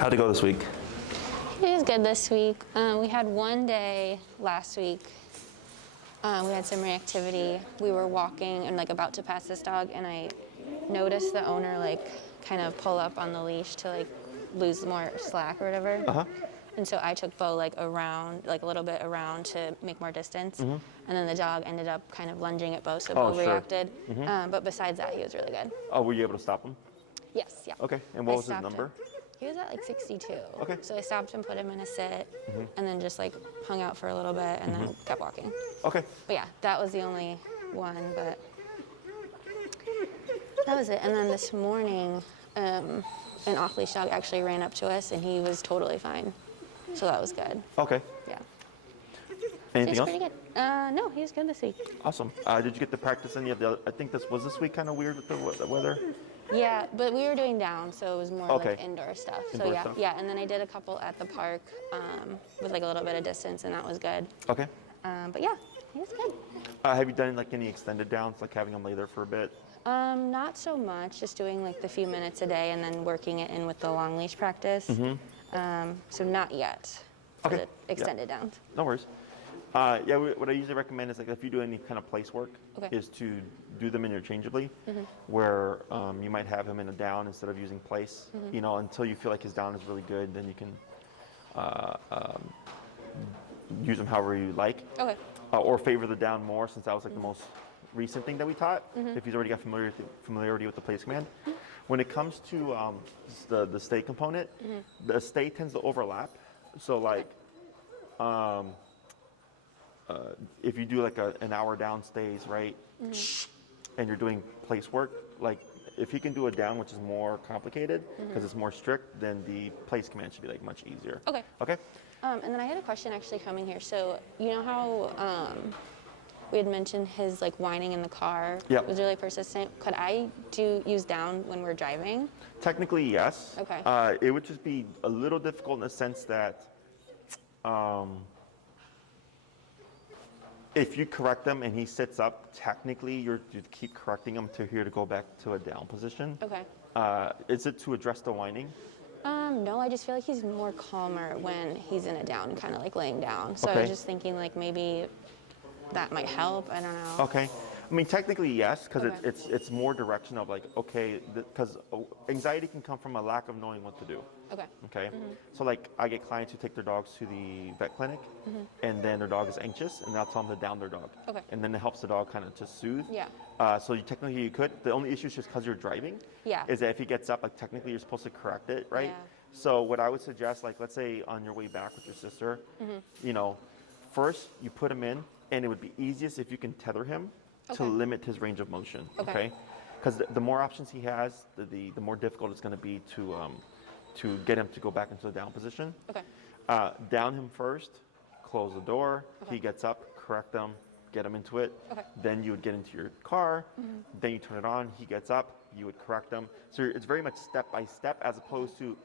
How'd it go this week? It was good this week. We had one day last week. We had some reactivity. We were walking and about to pass this dog, and I noticed the owner kind of pull up on the leash to lose more slack or whatever. And so I took Beau around, a little bit around to make more distance. And then the dog ended up kind of lunging at Beau, so Beau reacted. But besides that, he was really good. Oh, were you able to stop him? Yes, yeah. Okay, and what was his number? Him. He was at 62. Okay. So I stopped him, put him in a sit, and then just hung out for a little bit and then kept walking. Okay. But yeah, that was the only one, but that was it. And then this morning, an off-leash dog actually ran up to us and he was totally fine. So that was good. Okay. Yeah. Anything else? Pretty good. No, he was good this week. Awesome. Did you get to practice any of the other, I think this week kind of weird with the weather? Yeah, but we were doing down, so it was more indoor stuff. Indoor stuff. Yeah, and then I did a couple at the park with a little bit of distance, and that was good. Okay. But yeah, he was good. Have you done any extended downs, having them lay there for a bit? Not so much, just doing the few minutes a day and then working it in with the long leash practice. So not yet for the extended downs. No worries. What I usually recommend is if you do any kind of place work, is to do them interchangeably, where you might have him in a down instead of using place. Until you feel like his down is really good, then you can use them however you like. Okay. Or favor the down more, since that was the most recent thing that we taught. If he's already got familiarity with the place command. When it comes to the stay component, the stay tends to overlap. So if you do an hour down stays, right, and you're doing place work, if he can do a down which is more complicated because it's more strict, then the place command should be much easier. Okay. Okay. And then I had a question actually coming here. So you know how we had mentioned his whining in the car was really persistent. Could I use down when we're driving? Technically, yes. Okay. It would just be a little difficult in the sense that if you correct them and he sits up, technically you keep correcting him to go back to a down position. Okay. Is it to address the whining? No, I just feel like he's more calmer when he's in a down, kind of laying down. So I was just thinking maybe that might help. I don't know. Okay. I mean, technically, yes, because it's more direction of because anxiety can come from a lack of knowing what to do. Okay. Okay. So I get clients who take their dogs to the vet clinic, and then their dog is anxious, and I'll tell them to down their dog. Okay. And then it helps the dog kind of just soothe. Yeah. So technically you could. The only issue is just because you're driving. Yeah. Is that if he gets up, technically you're supposed to correct it, right? Yeah. So what I would suggest, let's say on your way back with your sister, first you put him in, and it would be easiest if you can tether him. To limit his range of motion, okay? Because the more options he has, the more difficult it's going to be to get him to go back into the down position. Okay. Down him first, close the door. He gets up, correct him, get him into it. Okay. Then you would get into your car. Then you turn it on. He gets up. You would correct him. So it's very much step by step, as opposed to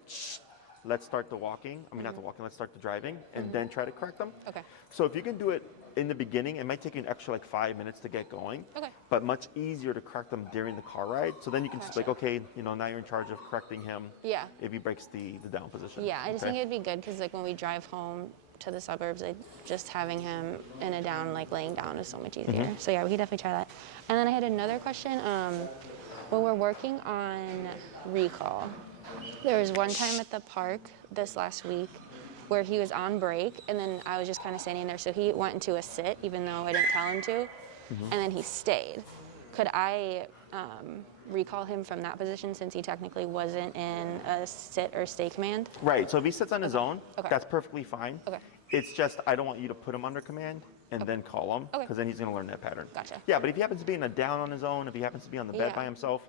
let's start the walking. I mean, not the walking. Let's start the driving, and then try to correct them. Okay. So if you can do it in the beginning, it might take you an extra 5 minutes to get going. Okay. But much easier to correct them during the car ride. So then you can just okay, now you're in charge of correcting him. Yeah. If he breaks the down position. Yeah, I just think it'd be good because when we drive home to the suburbs, just having him in a down, laying down is so much easier. So yeah, we could definitely try that. And then I had another question. When we're working on recall, there was one time at the park this last week where he was on break, and then I was just kind of standing there. So he went into a sit, even though I didn't tell him to, and then he stayed. Could I recall him from that position since he technically wasn't in a sit or stay command? Right, so if he sits on his own, that's perfectly fine. Okay. It's just I don't want you to put him under command and then call him, because then he's going to learn that pattern. Gotcha. Yeah, but if he happens to be in a down on his own, if he happens to be on the bed by himself,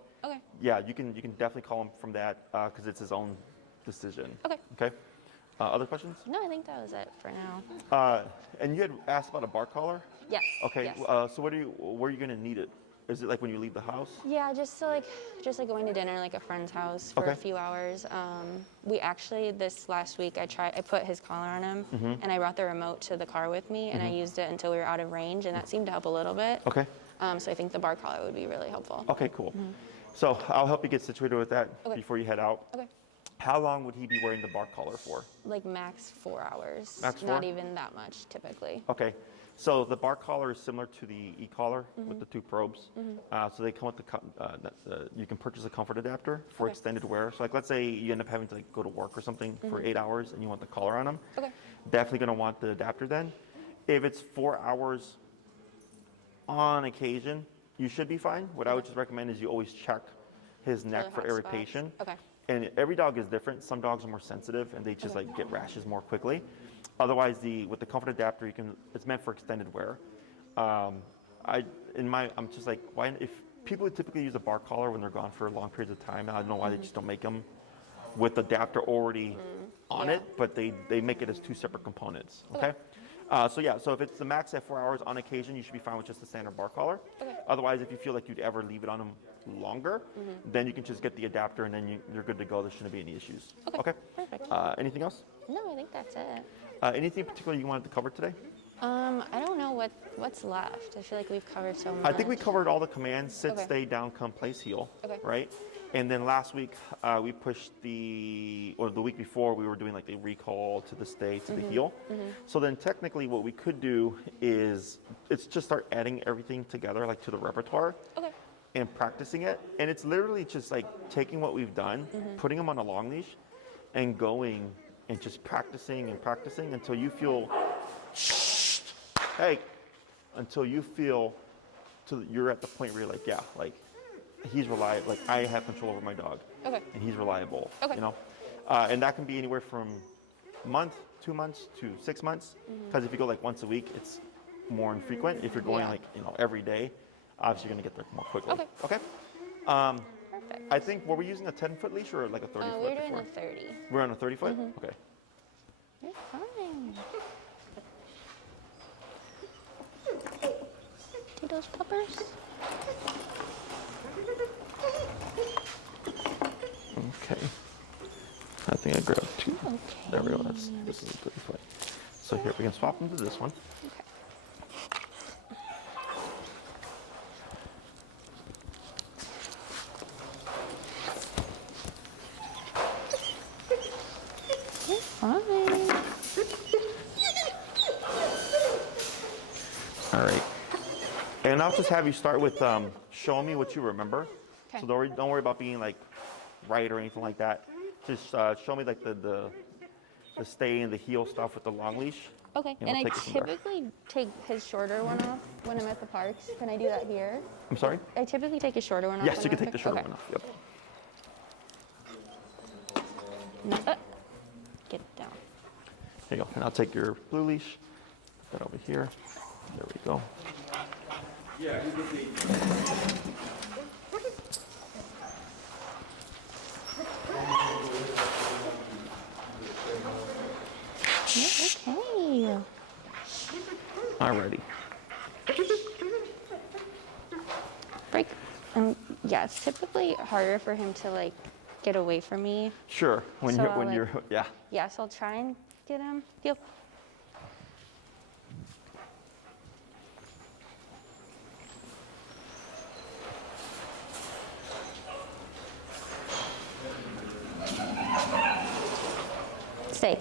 yeah, you can definitely call him from that because it's his own decision. Okay. Okay. Other questions? No, I think that was it for now. And you had asked about a bark collar? Yes. Okay. Yes. So where are you going to need it? Is it when you leave the house? Yeah, just going to dinner a friend's house for a few hours. We actually this last week I put his collar on him and I brought the remote to the car with me and I used it until we were out of range and that seemed to help a little bit. Okay. So I think the bark collar would be really helpful. Okay, cool. So I'll help you get situated with that before you head out. Okay. How long would he be wearing the bark collar for? Like max 4 hours. Max 4? Not even that much typically. Okay. So the bark collar is similar to the e-collar with the 2 probes. So they come with you can purchase a comfort adapter for extended wear. So like let's say you end up having to like go to work or something for 8 hours and you want the collar on them. Okay. Definitely going to want the adapter then. If it's 4 hours on occasion, you should be fine. What I would just recommend is you always check his neck for hot spots. irritation. Okay. And every dog is different. Some dogs are more sensitive and they just like get rashes more quickly. Otherwise, with the comfort adapter, it's meant for extended wear. I'm just like, why? If people typically use a bark collar when they're gone for long periods of time, I don't know why they just don't make them with the adapter already on it, but they make it as 2 separate components. Okay. So if it's the max at 4 hours on occasion, you should be fine with just the standard bark collar. Okay. Otherwise, if you feel like you'd ever leave it on them longer, then you can just get the adapter and then you're good to go. There shouldn't be any issues. Okay. Perfect. Anything else? No, I think that's it. Anything in particular you wanted to cover today? I don't know what's left. I feel like we've covered so much. I think we covered all the commands: sit, Okay. stay, down, come, place, heel. Okay. Right. And then last week we pushed the week before we were doing like the recall to the stay to the heel. So then technically what we could do is it's just start adding everything together like to the repertoire. Okay. And practicing it. And it's literally just like taking what we've done, putting them on a long leash, and going and just practicing and practicing until you feel, until you feel you're at the point where you're like, yeah, like he's reliable, like I have control over my dog. Okay. And he's reliable. Okay. You know? And that can be anywhere from a month, 2 months to 6 months. Because if you go like once a week, it's more infrequent. If you're going like, every day, obviously you're gonna get there more quickly. Okay. Okay. Perfect. I think, were we using a 10-foot leash or like a 30-foot We're doing before? a 30. We're on a 30-foot? Okay. You're fine. See those puppers? Okay. I think I grabbed 2. Okay. There we go. This is a 30-foot. So here, we can swap them to this one. Okay. You're fine. All right. And I'll just have you start with show me what you remember. Okay. So don't worry about being like right or anything like that. Just show me like the stay and the heel stuff with the long leash. Okay. And And we'll I take it from there. typically take his shorter one off when I'm at the parks. Can I do that here? I'm sorry? I typically take a shorter one off. Yes, when you can I'm take the at shorter okay. one off. Yep. No, get it down. Here you go. And I'll take your blue leash. Put that over here. There we go. Okay. Alrighty. Break. Yeah, it's typically harder for him to like get away from me. Sure. When So you're I'll, when like- you're yeah. Yeah, so I'll try and get him. Heel. Stay.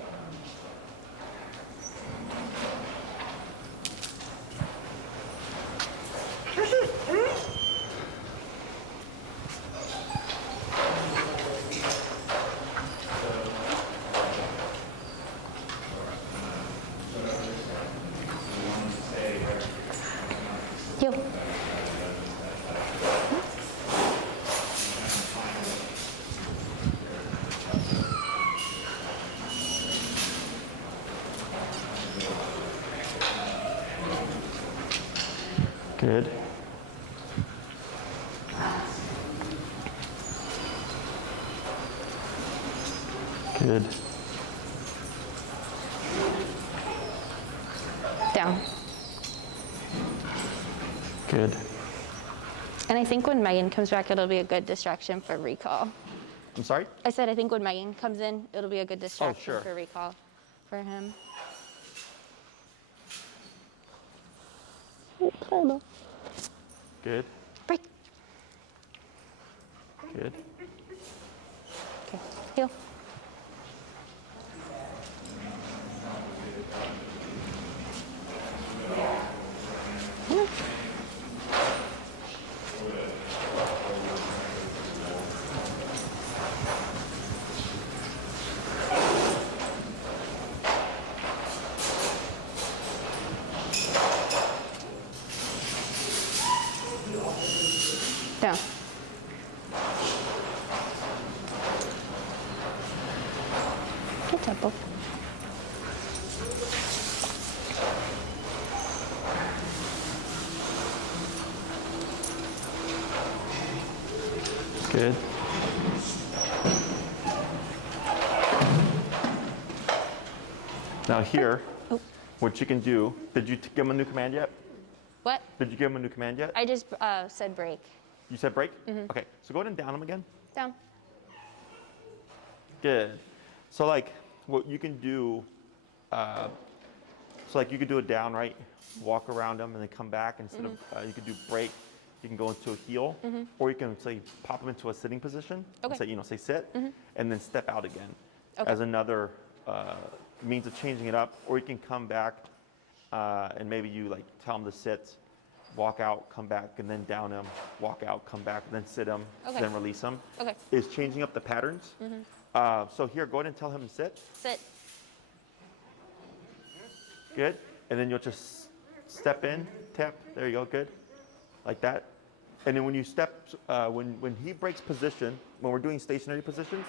Heel. Good. Good. Down. Good. And I think when Megan comes back, it'll be a good distraction for recall. I'm sorry? I said I think when Megan comes in, it'll be a good distraction sure. for recall for him. Good. Break. Good. Okay. Heel. Down. Good tempo. Good. Now here, what you can do, did you give him a new command yet? What? Did you give him a new command yet? I just said break. You said break? Okay, so go ahead and down him again. Down. Good. So like what you can do, so like you could do a down, right? Walk around him and then come back. Instead of, you could do break, you can go into a heel, or you can say pop him into a sitting position. Okay. And say sit, and then step out again Okay. as another means of changing it up. Or you can come back and maybe you like tell him to sit, walk out, come back, and then down him, walk out, come back, then sit him, Okay. then release him. Okay. Is changing up the patterns. So here, go ahead and tell him to sit. Sit. Good. And then you'll just step in, tap. There you go. Good. Like that. And then when you step, when he breaks position, when we're doing stationary positions,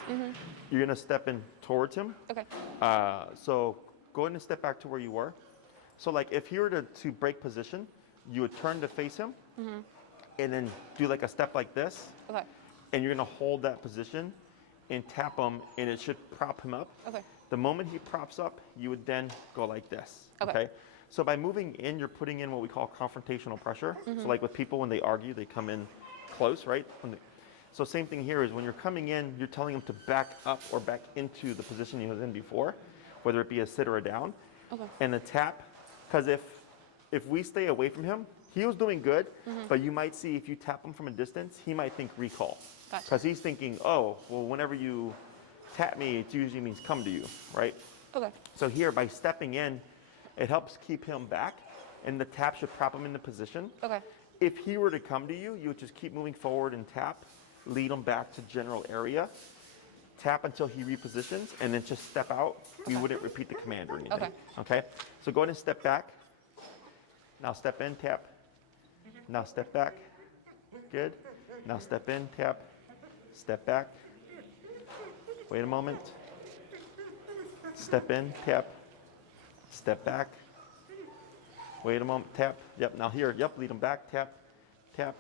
you're going to step in towards him. Okay. So go ahead and step back to where you were. So like if he were to break position, you would turn to face him and then do like a step like this. Okay. And you're going to hold that position and tap him, and it should prop him up. Okay. The moment he props up, you would then go like this. Okay. So by moving in, you're putting in what we call confrontational pressure. So like with people when they argue, they come in close, right? So same thing here is when you're coming in, you're telling them to back up or back into the position he was in before, whether it be a sit or a down. Okay. And the tap, because if we stay away from him, he was doing good, but you might see if you tap him from a distance, he might think recall. Gotcha. Because he's thinking, oh, well, whenever you tap me, it usually means come to you, right? Okay. So here, by stepping in, it helps keep him back, and the tap should prop him into position. Okay. If he were to come to you, you would just keep moving forward and tap, lead him back to general area, tap until he repositions, and then just step out. We wouldn't repeat the command or anything. Okay. Okay? So go ahead and step back. Now step in, tap. Now step back. Good. Now step in, tap. Step back. Wait a moment. Step in, tap. Step back. Wait a moment, tap. Yep, now here, yep, lead them back, tap, tap.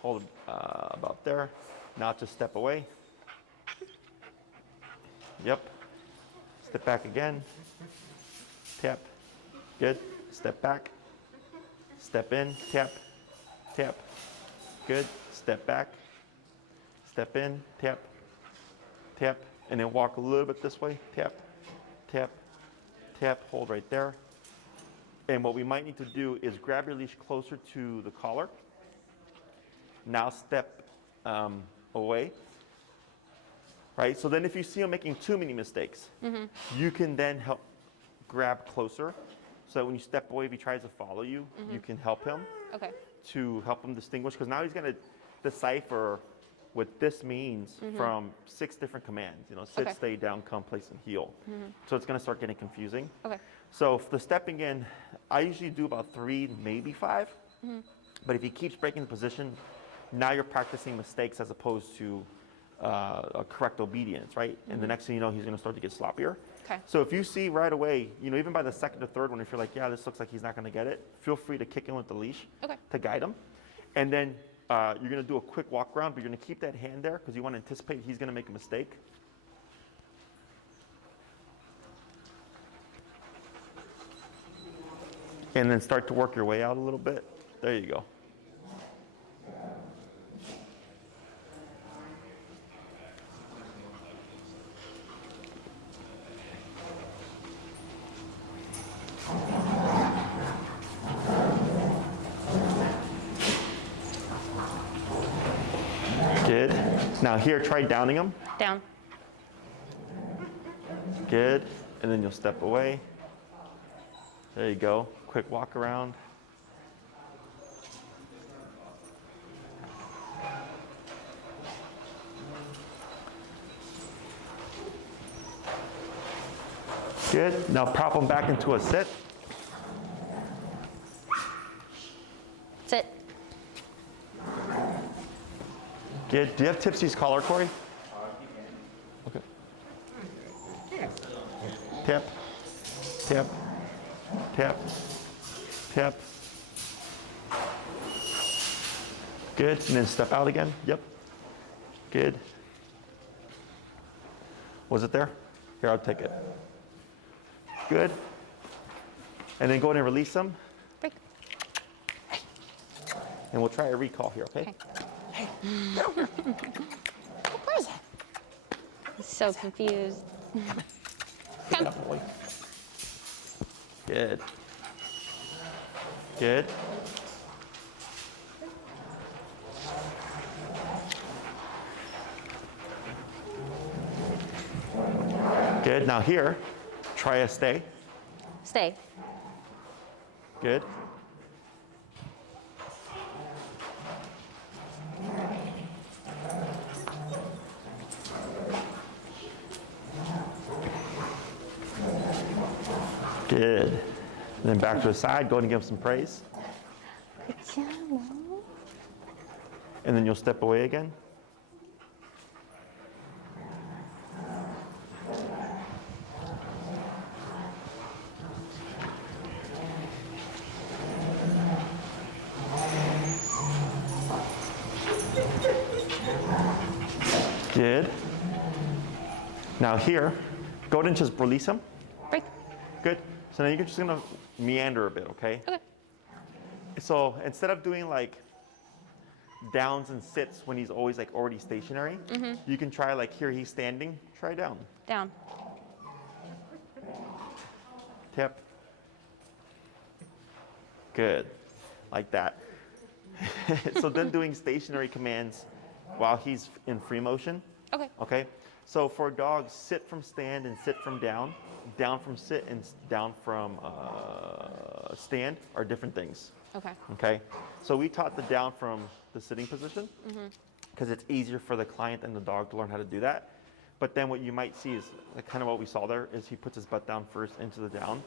Hold about there. Now just step away. Yep. Step back again. Tap. Good. Step back. Step in, tap, tap. Good. Step back. Step in, tap, tap. And then walk a little bit this way. Tap, tap, tap. Hold right there. And what we might need to do is grab your leash closer to the collar. Now step away. Right? So then if you see him making too many mistakes, you can then help grab closer. So that when you step away, if he tries to follow you, you can help him Okay. to help him distinguish. Because now he's going to decipher what this means from 6 different commands. You know, sit, Okay. stay, down, come, place, and heel. So it's going to start getting confusing. Okay. So for the stepping in, I usually do about 3, maybe 5. But if he keeps breaking the position, now you're practicing mistakes as opposed to a correct obedience, right? And the next thing you know, he's going to start to get sloppier. Okay. So if you see right away, you know, even by the second or third one, if you're like, yeah, this looks like he's not going to get it, feel free to kick him with the leash Okay. to guide him. And then you're going to do a quick walk around, but you're going to keep that hand there because you want to anticipate he's going to make a mistake. And then start to work your way out a little bit. There you go. Good. Now here, try downing him. Down. Good. And then you'll step away. There you go. Quick walk around. Good. Now prop him back into a sit. Sit. Good. Do you have Tipsy's collar, Corey? Okay. Tip, tip, tip, tip. Good. And then step out again. Yep. Good. Was it there? Here, I'll take it. Good. And then go ahead and release them. Break. And we'll try a recall here, okay? Okay. Where is it? He's so confused. Good enough, boy. Good. Good. Good. Now here, try a stay. Stay. Good. Good. And then back to the side, go ahead and give him some praise. Good job, Mom. And then you'll step away again. Good. Now here, go ahead and just release him. Break. Good. So now you're just gonna meander a bit, okay? Okay. So instead of doing like downs and sits when he's always like already stationary, you can try like here he's standing, try down. Down. Tip. Good. Like that. So then doing stationary commands while he's in free motion. Okay. Okay. So for a dog, sit from stand and sit from down from sit and down from stand are different things. Okay. Okay. So we taught the down from the sitting position because it's easier for the client and the dog to learn how to do that. But then what you might see is like kind of what we saw there is he puts his butt down first into the down.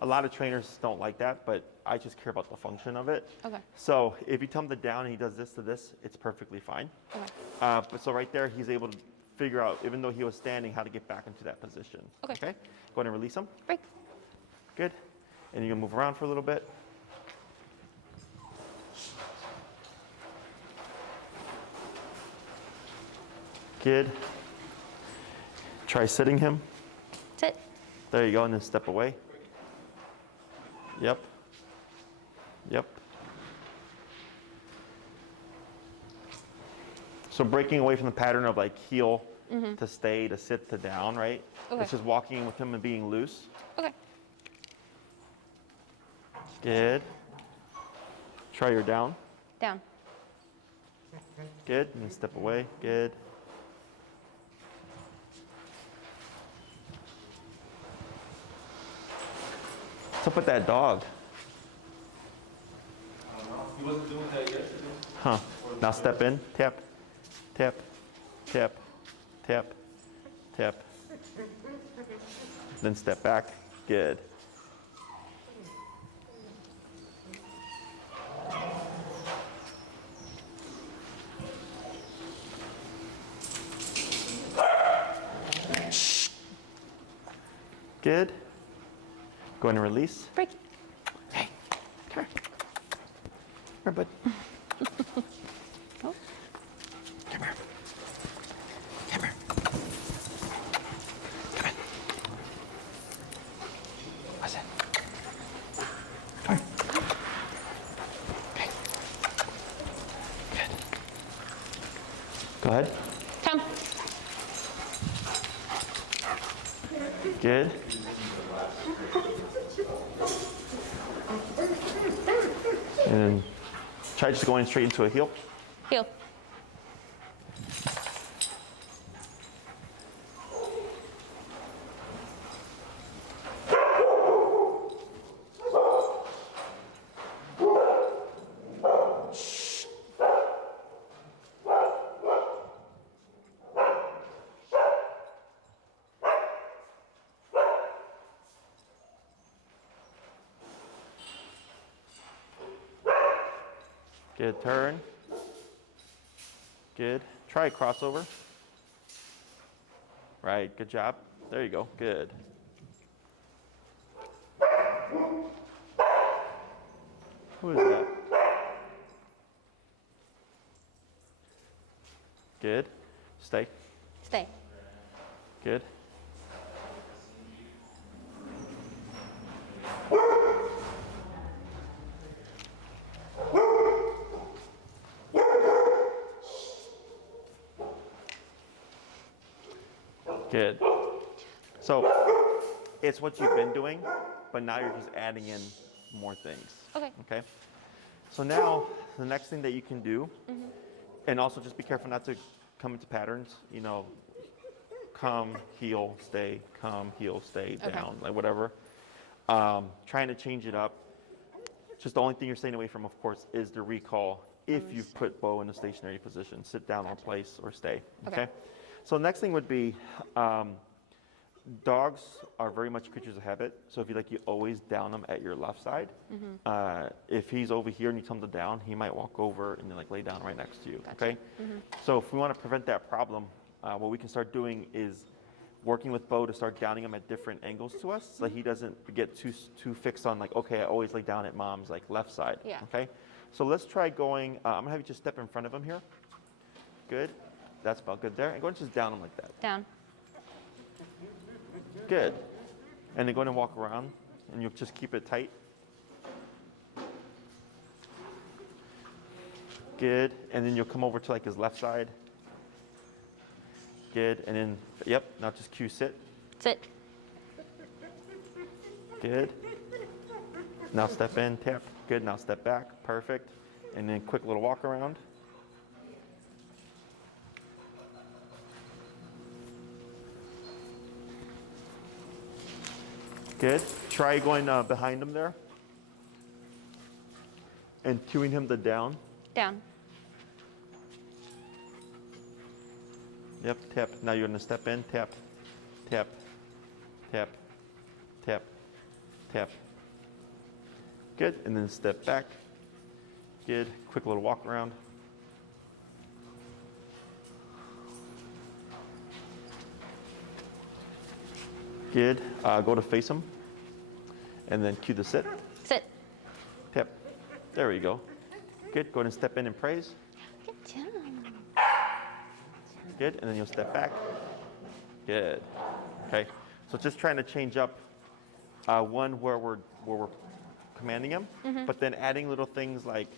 A lot of trainers don't like that, but I just care about the function of it. Okay. So if you tell him the down and he does this to this, it's perfectly fine. Okay. But so right there, he's able to figure out, even though he was standing, how to get back into that position. Okay. Go ahead and release him. Break. Good. And you can move around for a little bit. Good. Try sitting him. Sit. There you go, and then step away. Yep. Yep. So breaking away from the pattern of like heel to stay, to sit, to down, right? Okay. It's just walking with him and being loose. Okay. Good. Try your down. Down. Good. And then step away. Good. What's up with that dog? I don't know. He wasn't doing that yesterday. Huh. Now step in. Tap. Tap. Tap. Tap. Tap. Then step back. Good. Good. Go ahead and release. Break. Hey, come here. Come here, bud. Oh. Come here. Come here. Come in. What's that? Come here. Okay. Good. Go ahead. Come. Good. And then try just going straight into a heel. Heel. Good turn. Good. Try try a crossover. Right, good job. There you go, good. Who is that? Good. Stay. Stay. Good. Good. So it's what you've been doing, but now you're just adding in more things. Okay. Okay. So now the next thing that you can do, and also just be careful not to come into patterns, you know, come, heel, stay, come, heel, stay, down, like whatever. Trying to change it up. Just the only thing you're staying away from, of course, is the recall if you've put Beau in a stationary position, sit down or place or stay, okay? So next thing would be, dogs are very much creatures of habit. So if you always down them at your left side. If he's over here and you tell him to down, he might walk over and then lay down right next to you, okay? So if we want to prevent that problem, what we can start doing is working with Beau to start downing him at different angles to us, so he doesn't get too fixed on okay, I always lay down at mom's left side, okay? So let's try going, I'm gonna have you just step in front of him here. Good, that's about good there. And go and just down him like that. Down. Good. And then go ahead and walk around, and you'll just keep it tight. Good. And then you'll come over to his left side. Good. And then, yep, now just cue sit. Sit. Good. Now step in, tap. Good. Now step back. Perfect. And then quick little walk around. Good. Try going behind him there. And cueing him to down. Down. Yep, tap. Now you're gonna step in, tap, tap, tap, tap, tap. Good, and then step back. Good, quick little walk around. Good, go to face him. And then cue the sit. Sit. Tap, there we go. Good, go ahead and step in and praise. Good job. Good, and then you'll step back. Good. Okay, so just trying to change up one where we're commanding him, but then adding little things like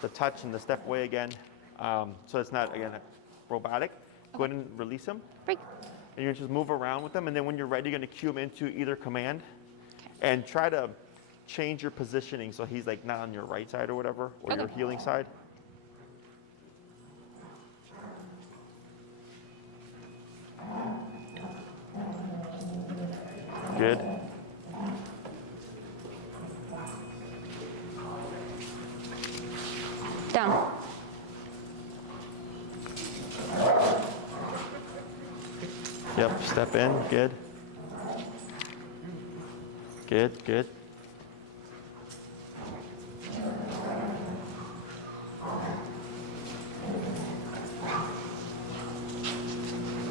the touch and the step away again, so it's not again robotic. Go ahead and release him, Break. and you're gonna just move around with them, and then when you're ready, you're gonna cue him into either command, and try to change your positioning so he's not on your right side or whatever, or your healing side. Good. Down. Yep, step in, good. Good, good.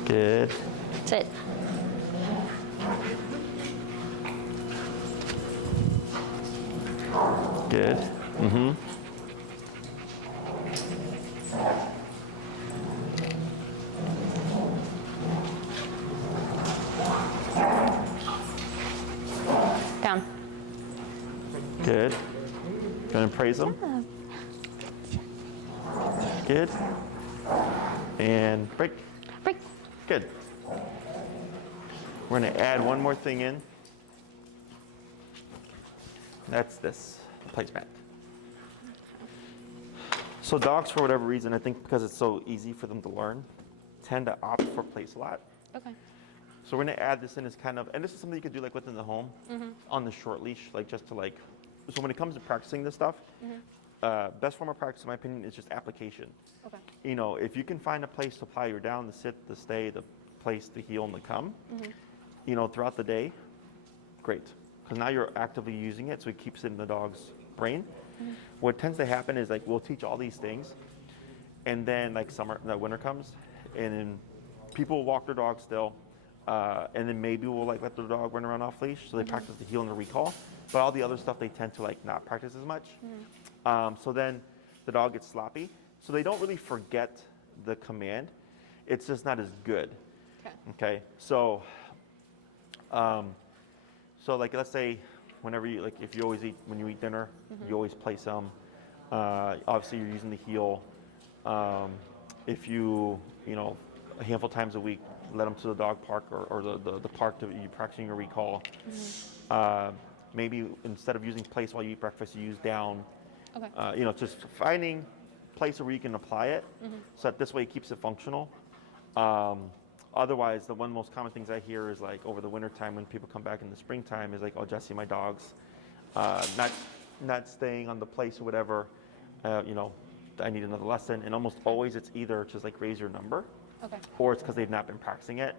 Good. Sit. Good. Mm-hmm. Down. Good. Gonna praise them. Good. And break. Break. Good. We're gonna add one more thing in. That's this placemat. So dogs, for whatever reason, I think because it's so easy for them to learn, tend to opt for place a lot. Okay. So we're gonna add this in as kind of, and this is something you could do within the home, on the short leash, just to so when it comes to practicing this stuff, best form of practice, in my opinion, is just application. Okay. If you can find a place to apply your down, the sit, the stay, the place, the heel, and the come, throughout the day, great. Because now you're actively using it, so it keeps it in the dog's brain. What tends to happen is we'll teach all these things, and then like winter comes, and then people will walk their dog still, and then maybe we'll like let the dog run around off leash, so they practice the heel and the recall. But all the other stuff they tend to like not practice as much. So then the dog gets sloppy, so they don't really forget the command. It's just not as good. Okay. So, so like let's say whenever you like, if you always eat when you eat dinner, you always place them. Obviously, you're using the heel. If you know, a handful of times a week, let them to the dog park or the park to you practicing your recall. Maybe instead of using place while you eat breakfast, you use down. You know, just finding place where you can apply it, so that this way it keeps it functional. Otherwise, the one most common things I hear is like over the winter time when people come back in the springtime is like, oh, Jesse, my dog's not staying on the place or whatever. You know, I need another lesson. And almost always it's either just like raise your number, or it's because they've not been practicing it.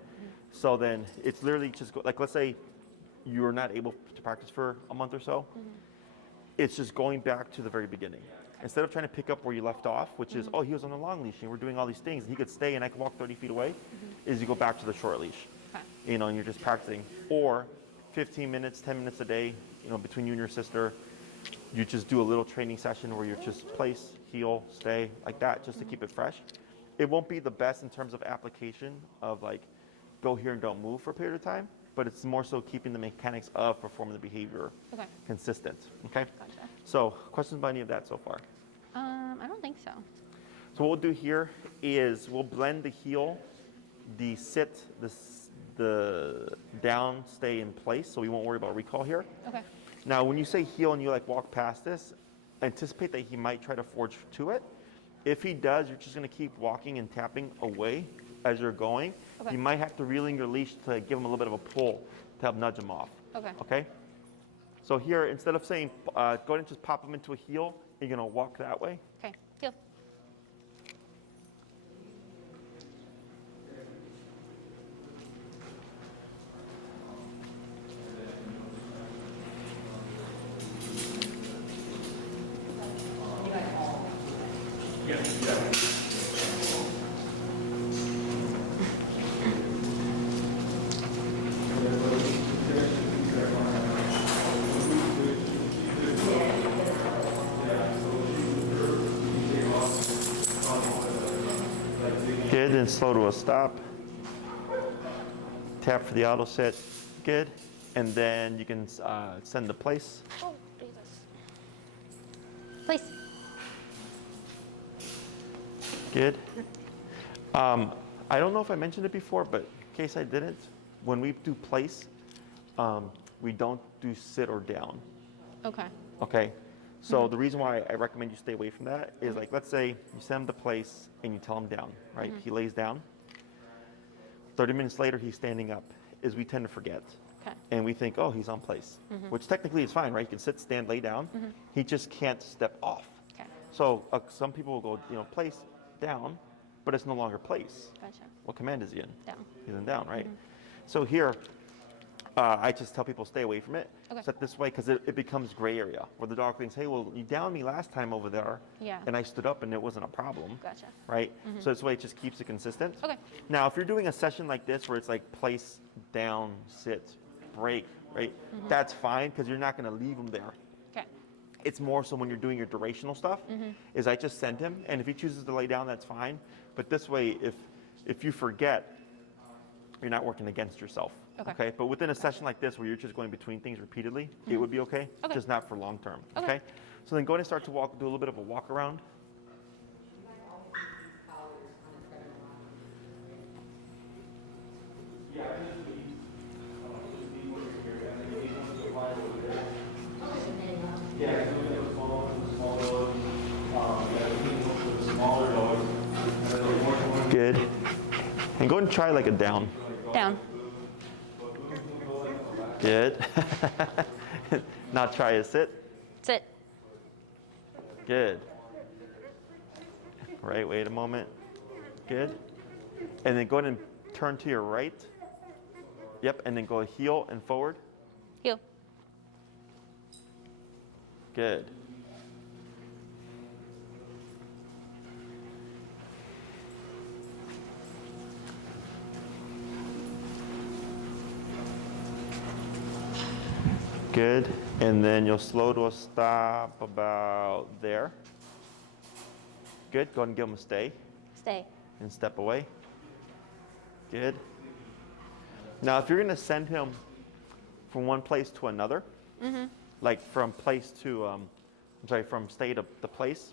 So then it's literally just like, let's say you're not able to practice for a month or so. It's just going back to the very beginning. Instead of trying to pick up where you left off, which is, oh, he was on the long leash and we're doing all these things and he could stay and I could walk 30 feet away, is you go back to the short leash. You know, and you're just practicing. Or 15 minutes, 10 minutes a day, you know, between you and your sister, you just do a little training session where you're just place, heel, stay, like that, just to keep it fresh. It won't be the best in terms of application of like, go here and don't move for a period of time, but it's more so keeping the mechanics of performing the behavior consistent. Okay. Gotcha. So, questions about any of that so far? I don't think so. So what we'll do here is we'll blend the heel, the sit, the down, stay in place, so we won't worry about recall here. Now, when you say heel and you like walk past this, anticipate that he might try to forge to it. If he does, you're just going to keep walking and tapping away as you're going. You might have to reel in your leash to give him a little bit of a pull to help nudge him off. Okay? So here, instead of saying, go ahead and just pop him into a heel, you're going to walk that way. Heel. Good, and slow to a stop. Tap for the auto sit. Good. And then you can send the place. Oh, Jesus. Place. Good. I don't know if I mentioned it before, but in case I didn't, when we do place, we don't do sit or down. Okay. So the reason why I recommend you stay away from that is like, let's say you send him to place and you tell him down, right? He lays down. 30 minutes later, he's standing up, is we tend to forget. And we think, oh, he's on place, which technically is fine, right? You can sit, stand, lay down. He just can't step off. So some people will go, you know, place, down, but it's no longer place. What command is he in? Down. He's in down, right? So here, I just tell people stay away from it. Set this way, because it becomes gray area where the dog thinks, hey, well, you downed me last time over there, and I stood up and it wasn't a problem. Right? So this way it just keeps it consistent. Now, if you're doing a session like this where it's like place, down, sit, break, right? That's fine, because you're not going to leave him there. It's more so when you're doing your durational stuff, is I just send him, and if he chooses to lay down, that's fine. But this way, if you forget, you're not working against yourself. Okay. But within a session like this where you're just going between things repeatedly, it would be okay. Just not for long term. Okay. So then go ahead and start to do a little bit of a walk around. Good. And go ahead and try like a down. Down. Good. Now try a sit. Sit. Good. Right, wait a moment. Good. And then go ahead and turn to your right. Yep, and then go heel and forward. Heel. Good. Good. And then you'll slow to a stop about there. Good. Go ahead and give him a stay Stay. and step away. Good. Now, if you're going to send him from one place to another, like from place to, from stay to the place,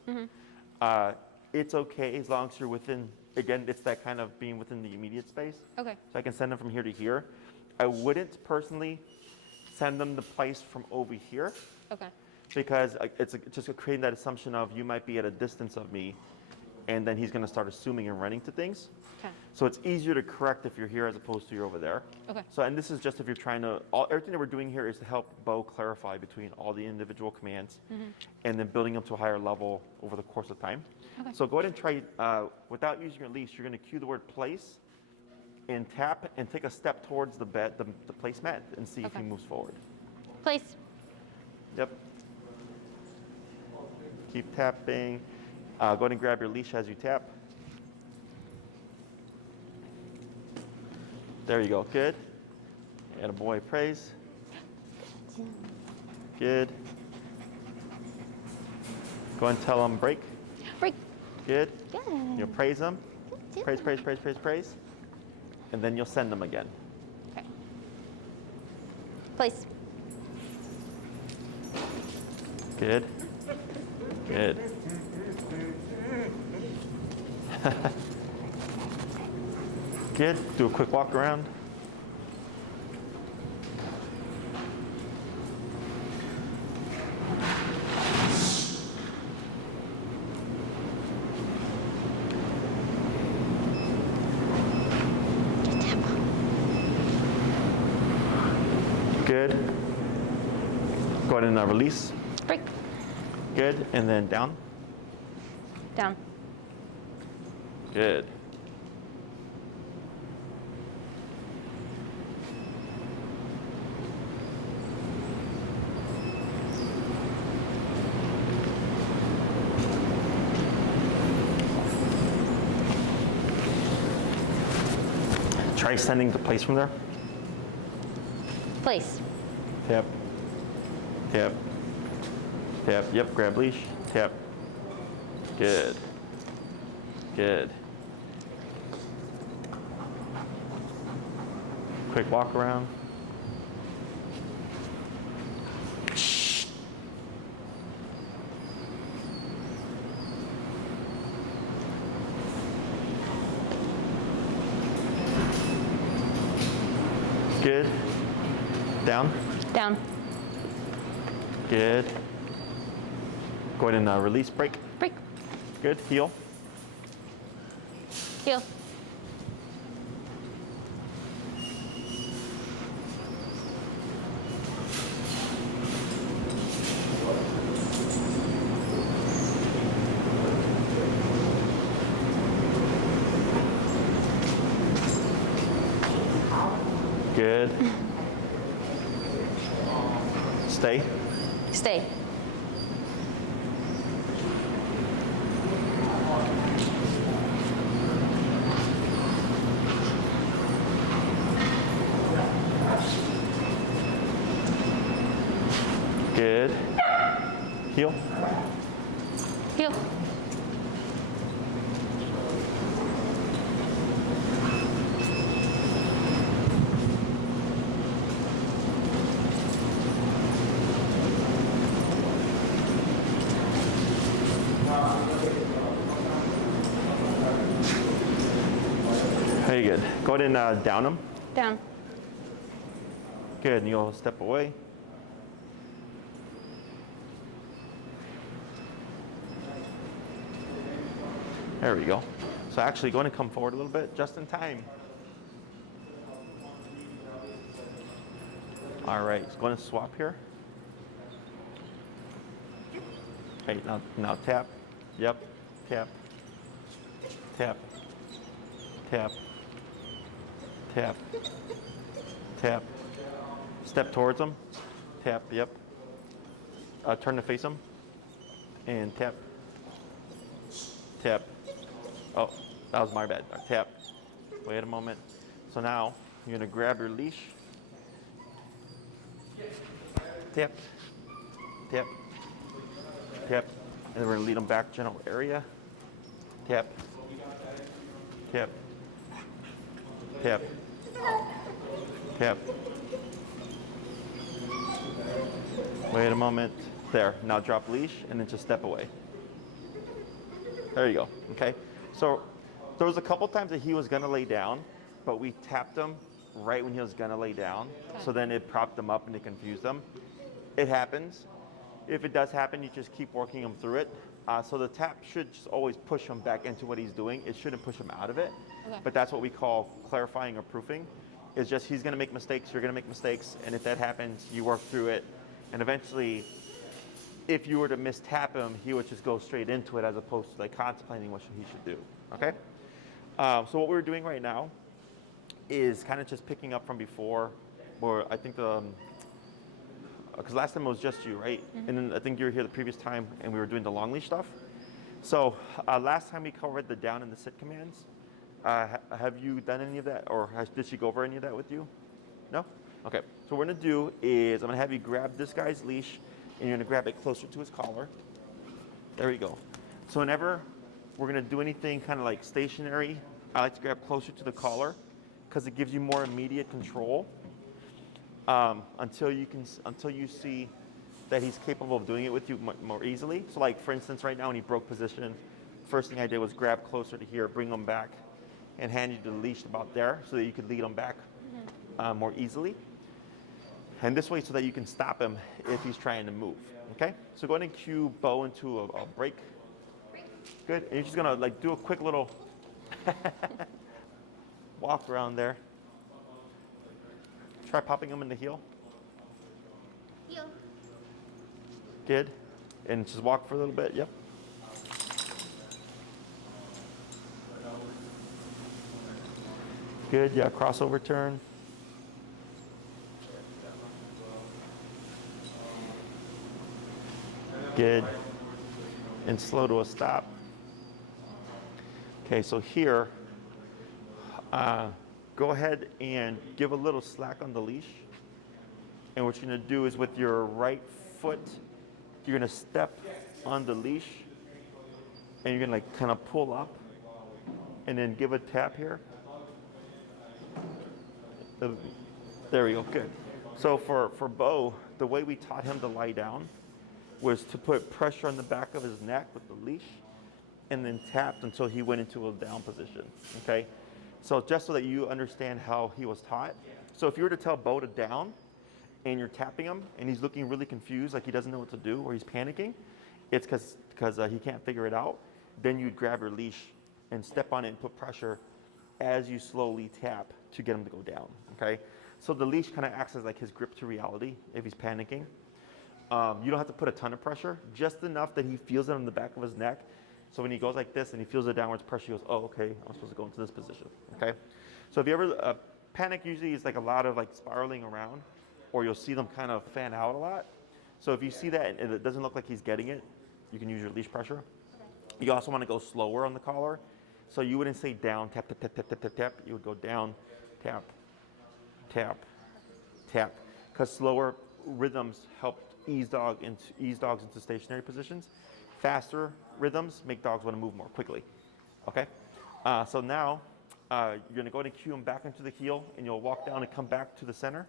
it's okay as long as you're within, again, it's that kind of being within the immediate space. Okay. So I can send them from here to here. I wouldn't personally send them the place from over here Okay. because it's just creating that assumption of you might be at a distance of me, and then he's going to start assuming and running to things. Okay. So it's easier to correct if you're here as opposed to you're over there. Okay. So, and this is just if you're trying to, everything that we're doing here is to help Beau clarify between all the individual commands and then building up to a higher level over the course of time. Okay. So go ahead and try, without using your leash, you're going to cue the word place and tap and take a step towards the bed, the placemat, and see if he Okay. moves forward. Place. Yep. Keep tapping. Go ahead and grab your leash as you tap. There you go. Good. Attaboy, praise. Good. Go ahead and tell him break. Break. Good. Good. You'll praise him. Praise, praise, praise, praise, praise. And then you'll send them again. Okay. Place. Good. Good. Good. Do a quick walk around. Good. Go ahead and release. Break. Good. And then down. Down. Good. Try sending the place from there. Place. Tap. Tap. Tap. Yep, grab leash. Tap. Good. Good. Quick walk around. Good. Down. Down. Good. Go ahead and release, break. Break. Good. Heel. Heel. Good. Stay. Stay. Good. Heel. Heel. Very good. Go ahead and down him. Down. Good. And you'll step away. There we go. So actually going to come forward a little bit, just in time. All right, so going to swap here. Okay, now tap. Yep, tap. Tap. Tap. Tap. Tap. Step towards them. Tap, yep. Turn to face them. And tap. Tap. Oh, that was my bad. Tap. Wait a moment. So now you're going to grab your leash. tap, tap, tap. And then we're gonna lead them back general area. Tap, tap, tap, tap. Wait a moment. There, now drop leash and then just step away. There you go, okay? So there was a couple times that he was gonna lay down, but we tapped him right when he was gonna lay down. So then it propped him up and it confused him. It happens. If it does happen, you just keep working him through it. So the tap should just always push him back into what he's doing. It shouldn't push him out of it. Okay. But that's what we call clarifying or proofing. It's just he's gonna make mistakes, you're gonna make mistakes, and if that happens, you work through it. And eventually, if you were to mistap him, he would just go straight into it as opposed to like contemplating what he should do, okay? So what we're doing right now is kind of just picking up from before, where I think because last time it was just you, right? Mm-hmm. And then I think you were here the previous time and we were doing the long leash stuff. So last time we covered the down and the sit commands. Have you done any of that, or did she go over any of that with you? No? Okay, so what we're gonna do is I'm gonna have you grab this guy's leash and you're gonna grab it closer to his collar. There we go. So whenever we're gonna do anything kind of like stationary, I like to grab closer to the collar because it gives you more immediate control until you see that he's capable of doing it with you more easily. So like for instance, right now when he broke position, first thing I did was grab closer to here, bring him back, and hand you the leash about there so that you could lead him back more easily. And this way so that you can stop him if he's trying to move, okay? So go ahead and cue Beau into a break. Good, and you're just gonna like do a quick little walk around there. Try popping him in the heel. Heel. Good, and just walk for a little bit, yep. Good, yeah, crossover turn. Good. And slow to a stop. Okay, so here, go ahead and give a little slack on the leash. And what you're gonna do is with your right foot, you're gonna step on the leash and you're gonna like kind of pull up and then give a tap here. There we go, good. So for Beau, the way we taught him to lie down was to put pressure on the back of his neck with the leash and then tapped until he went into a down position, okay? So just so that you understand how he was taught. So if you were to tell Beau to down and you're tapping him and he's looking really confused, like he doesn't know what to do or he's panicking, it's because he can't figure it out, then you'd grab your leash and step on it and put pressure as you slowly tap to get him to go down, okay? So the leash kind of acts as like his grip to reality if he's panicking. You don't have to put a ton of pressure, just enough that he feels it on the back of his neck. So when he goes like this and he feels the downwards pressure, he goes, oh, okay, I'm supposed to go into this position, okay? So if you ever, panic usually is like a lot of like spiraling around, or you'll see them kind of fan out a lot. So if you see that and it doesn't look like he's getting it, you can use your leash pressure. Okay. You also want to go slower on the collar. So you wouldn't say down, tap, tap, tap, tap, tap, tap, tap. You would go down, tap, tap, tap. Because slower rhythms help ease dogs into stationary positions. Faster rhythms make dogs want to move more quickly. Okay? So now you're going to go ahead and cue him back into the heel, and you'll walk down and come back to the center.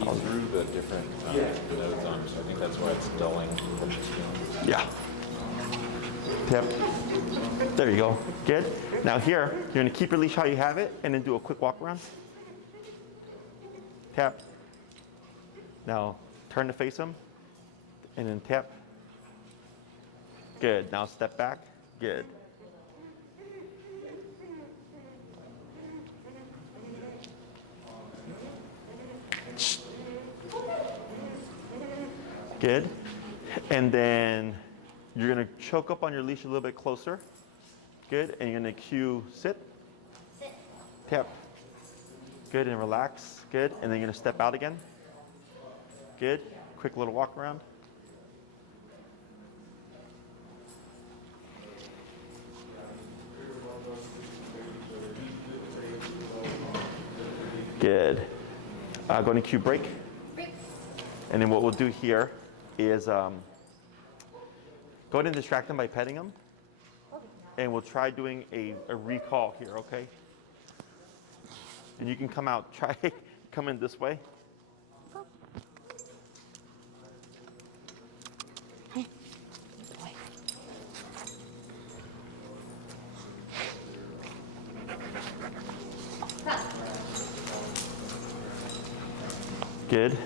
He threw the different nodes on, so I think that's why it's dulling. Yeah. Tap. There you go. Good. Now here, you're going to keep your leash how you have it, and then do a quick walk around. Tap. Now turn to face him, and then tap. Good. Now step back. Good. Good. And then you're going to choke up on your leash a little bit closer. Good. And you're going to cue sit. Sit. Tap. Good, and relax. Good, and then you're gonna step out again. Good, quick little walk around. Good. Go into cue break. And then what we'll do here is go ahead and distract them by petting them. And we'll try doing a recall here, okay? And you can come out, try come in this way. Good.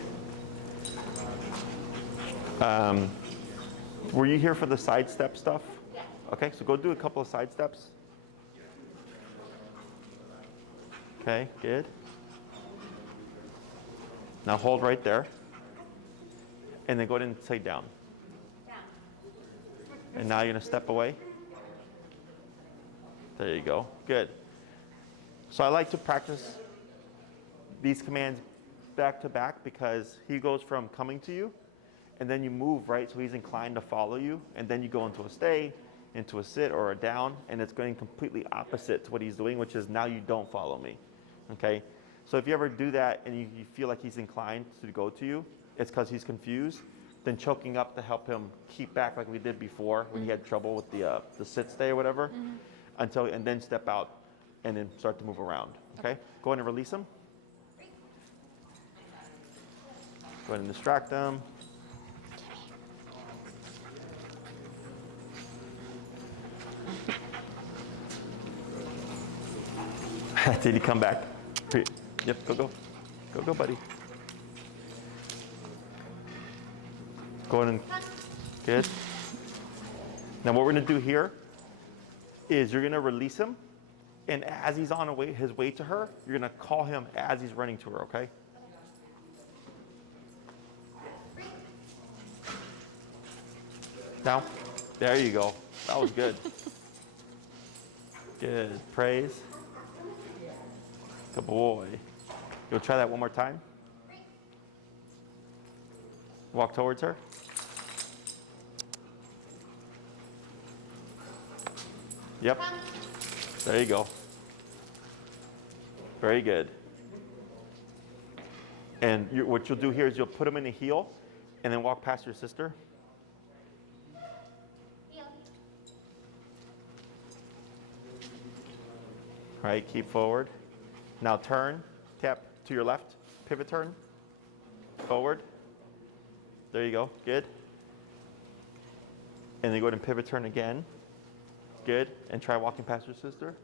Were you here for the sidestep stuff? Yeah. Okay, so go do a couple of side steps. Okay, good. Now hold right there. And then go ahead and say down. And now you're going to step away. There you go. Good. So I like to practice these commands back to back because he goes from coming to you and then you move, right? So he's inclined to follow you, and then you go into a stay, into a sit or a down, and it's going completely opposite to what he's doing, which is now you don't follow me, okay? So if you ever do that and you feel like he's inclined to go to you, it's because he's confused, then choking up to help him keep back like we did before when he had trouble with the sit stay or whatever, and then step out and then start to move around, okay? Go ahead and release him. Go ahead and distract them. Did he come back? Yep, go. Go, buddy. Go ahead and, good. Now what we're gonna do here is you're gonna release him, and as he's on his way to her, you're gonna call him as he's running to her, okay? Now, there you go. That was good. Good, praise. Good boy. You'll try that one more time. Walk towards her. Yep. There you go. Very good. And what you'll do here is you'll put him in a heel and then walk past your sister. All right, keep forward. Now turn, tap to your left, pivot turn, forward. There you go, good. And then go ahead and pivot turn again. Good, and try walking past your sister.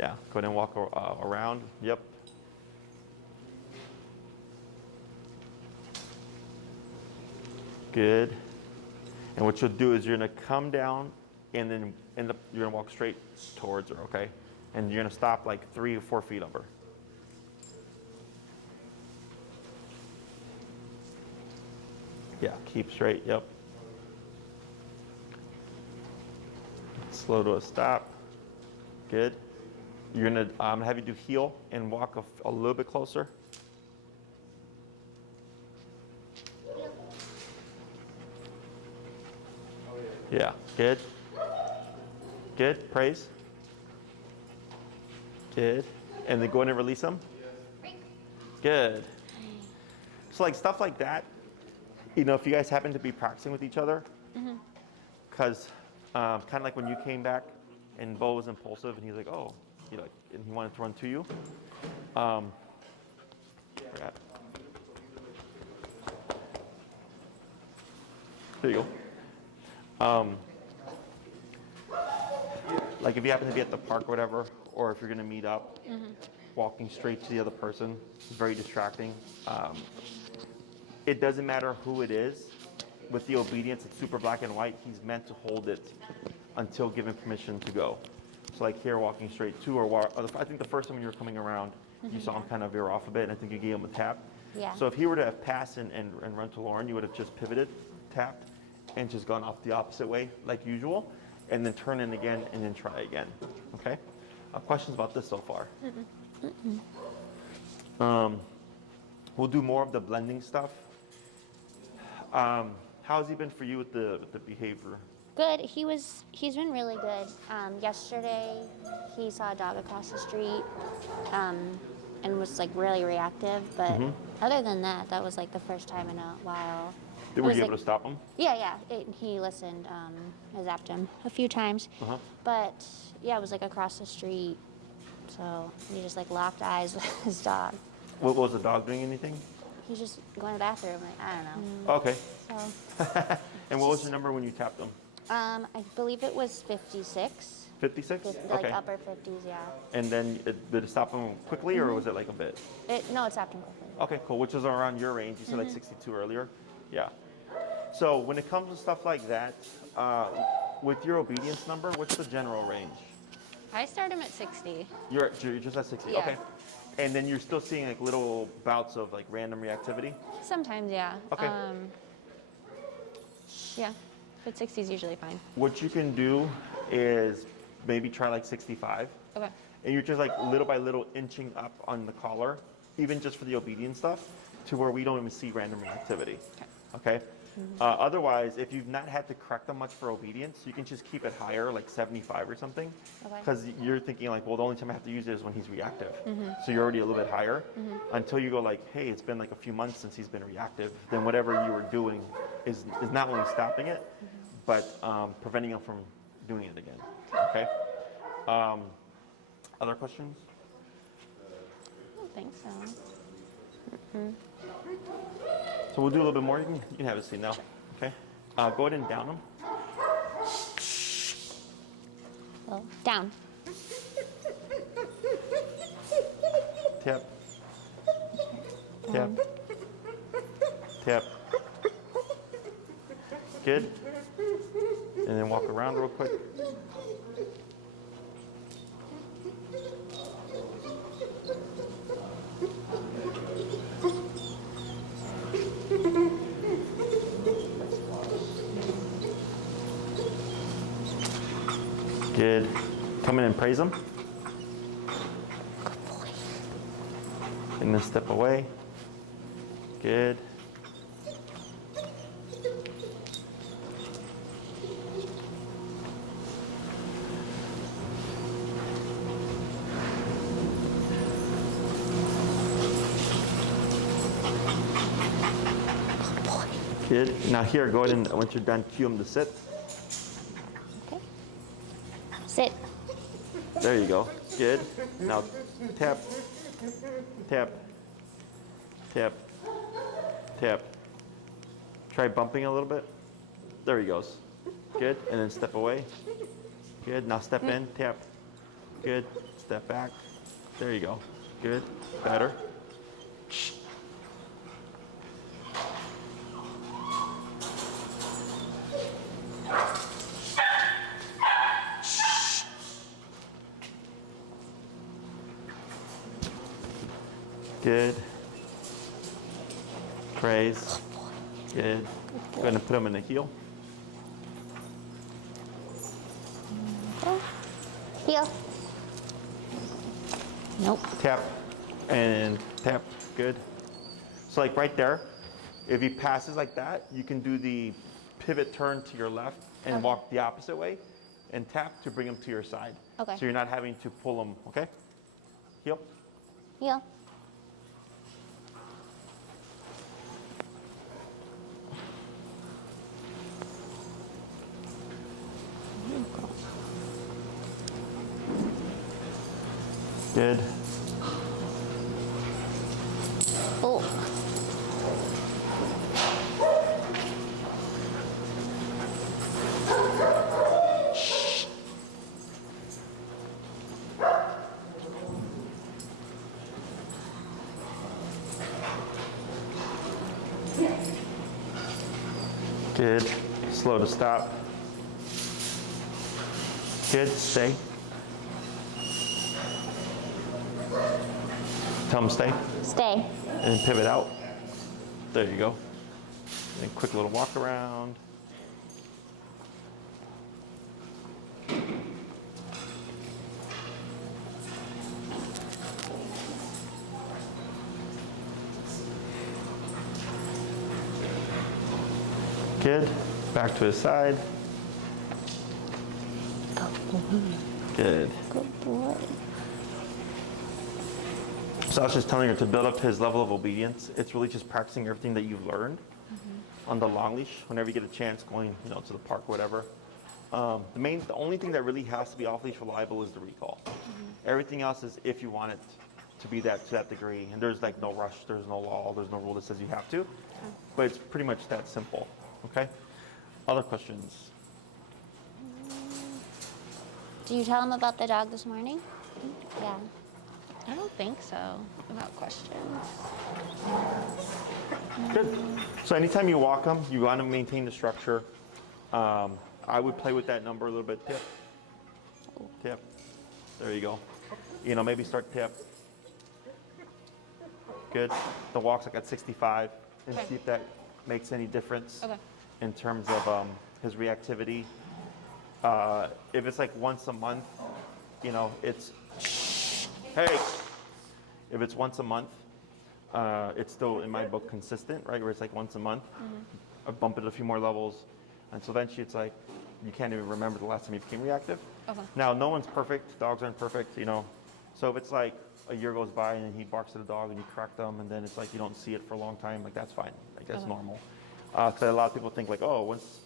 Yeah, go ahead and walk around, yep. Good. And what you'll do is you're gonna come down and then you're gonna walk straight towards her, okay? And you're gonna stop like 3 or 4 feet of her. Yeah, keep straight, yep. Slow to a stop. Good. You're gonna have you do heel and walk a little bit closer. Yeah, good. Good, praise. Good. And then go in and release them. Good. So like stuff like that, you know, if you guys happen to be practicing with each other, because kind of like when you came back and Beau was impulsive and he's like, oh, you know, and he wanted to run to you. There you go. Like if you happen to be at the park or whatever, or if you're gonna meet up, walking straight to the other person is very distracting. It doesn't matter who it is. With the obedience, it's super black and white. He's meant to hold it until given permission to go. So like here, walking straight to, I think the first time when you were coming around, you saw him kind of veer off a bit, and I think you gave him a tap. Yeah. So if he were to have passed and run to Lauren, you would have just pivoted, tapped, and just gone off the opposite way like usual. and then turn in again, and then try again. Okay? Questions about this so far? We'll do more of the blending stuff. How's he been for you with the behavior? Good. He's been really good. Yesterday, he saw a dog across the street, and was like really reactive. But other than that, that was like the first time in a while. Were you able to stop him? Yeah. He listened. I zapped him a few times. But yeah, it was like across the street. So he just like locked eyes with his dog. What was the dog doing? Anything? He's just going to the bathroom. Like, I don't know. Okay. So And what was your number when you tapped him? I believe it was 56. 56? Like Okay. upper 50s, yeah. And then did it stop him quickly, or was it like a bit? No, it stopped him quickly. Okay, cool. Which was around your range. You said like 62 earlier. Yeah. So when it comes to stuff like that, with your obedience number, what's the general range? I start him at 60. You're just at 60. Yeah. Okay. And then you're still seeing like little bouts of like random reactivity. Sometimes, yeah. Okay. Yeah, but 60 is usually fine. What you can do is maybe try like 65. Okay. And you're just like little by little inching up on the collar, even just for the obedience stuff, to where we don't even see random reactivity. Okay? Otherwise, if you've not had to correct them much for obedience, you can just keep it higher, like 75 or something. Okay. Because you're thinking like, well, the only time I have to use it is when he's reactive. So you're already a little bit higher until you go like, hey, it's been like a few months since he's been reactive. Then whatever you were doing is not only stopping it, but preventing him from doing it again. Okay? Other questions? I don't think so. So we'll do a little bit more. You can have a seat now. Okay? Go ahead and down him. Well, down. Tap. Tap. Tap. Good. And then walk around real quick. Good. Come in and praise him. And then step away. Good. Good. Now here, go ahead and once you're done, cue him to sit. Okay. Sit. There you go. Good. Now tap, tap, tap, tap. Try bumping a little bit. There he goes. Good. And then step away. Good. Now step in, tap. Good. Step back. There you go. Good. Better. Good. Praise. Good. Go ahead and put him in the heel. Heel. Nope. Tap and tap. Good. So like right there, if he passes like that, you can do the pivot turn to your left and walk the opposite way and tap to bring him to your side. Okay. So you're not having to pull him, okay? Heel. Heel. Good. Oh. Good. Slow to stop. Good. Stay. Tell him stay. Stay. And then pivot out. There you go. And quick little walk around. Good. Back to his side. Good. Good boy. So I was just telling her to build up his level of obedience. It's really just practicing everything that you've learned on the long leash. Whenever you get a chance, going to the park, or whatever. The only thing that really has to be off leash reliable is the recall. Everything else is if you want it to be to that degree. And there's like no rush, there's no law, there's no rule that says you have to. But it's pretty much that simple. Okay. Other questions? Did you tell him about the dog this morning? Yeah. I don't think so. About questions. Good. So anytime you walk them, you want to maintain the structure. I would play with that number a little bit. Tip. Tip. There you go. Maybe start tip. Good. The walk's like at 65, and Okay. see if that makes any difference Okay. in terms of his reactivity. If it's like once a month, it's hey. If it's once a month, it's still in my book consistent, right? Where it's like once a month. I bump it a few more levels, and so eventually it's like you can't even remember the last time you became reactive. Okay. Now, no one's perfect. Dogs aren't perfect, So if it's like a year goes by and he barks at a dog and you correct them, and then it's like you don't see it for a long time, like that's fine. Like that's normal. Because a lot of people think like, oh, once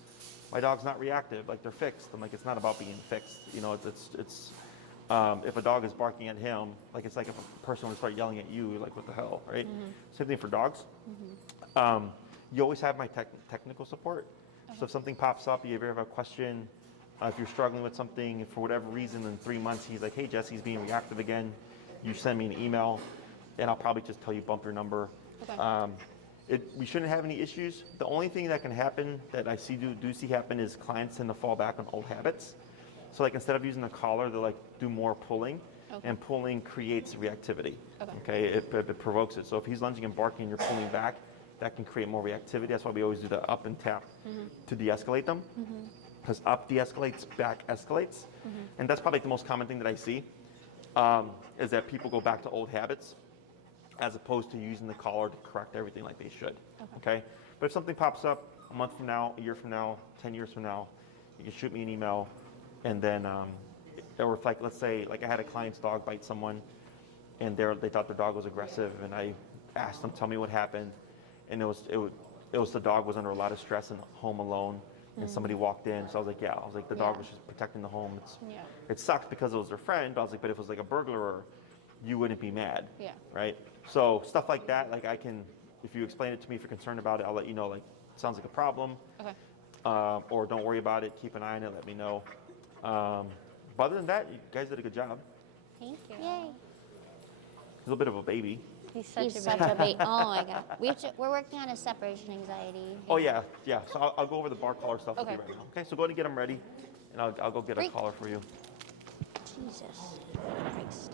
my dog's not reactive, like they're fixed. I'm like, it's not about being fixed. It's if a dog is barking at him, like it's like if a person would start yelling at you, you're like, what the hell, right? Same thing for dogs. You always have my technical support. So if something pops up, you ever have a question, if you're struggling with something, if for whatever reason in 3 months he's like, hey, Jesse's being reactive again, you send me an email, and I'll probably just tell you bump your number. Okay. We shouldn't have any issues. The only thing that can happen that I do see happen is clients tend to fall back on old habits. So like instead of using the collar, they'll like do more pulling, and pulling creates reactivity. Okay, it provokes it. So if he's lunging and barking and you're pulling back, that can create more reactivity. That's why we always do the up and tap to de-escalate them. Because up de-escalates, back escalates. And that's probably the most common thing that I see, is that people go back to old habits as opposed to using the collar to correct everything like they should. Okay? But if something pops up a month from now, a year from now, 10 years from now, you can shoot me an email, and then, or if like, let's say, like I had a client's dog bite someone, and they thought their dog was aggressive, and I asked them, tell me what happened, and it was the dog was under a lot of stress and home alone, and somebody walked in, so I was like, the dog was just protecting the home. It sucks because it was their friend, but I was like, but if it was like a burglar, you wouldn't be mad, right? So stuff like that, like if you explain it to me, if you're concerned about it, I'll let you know, like, sounds like a problem, or don't worry about it, keep an eye on it, let me know. But other than that, you guys did a good job. Thank you. Yay. He's a little bit of a baby. He's such He's a such baby. a baby. Oh my God. We're working on a separation anxiety. Oh yeah. So I'll go over the bar collar stuff with you Okay. right now. Okay, so go ahead and get them ready, and I'll go get a collar for you. Jesus Christ.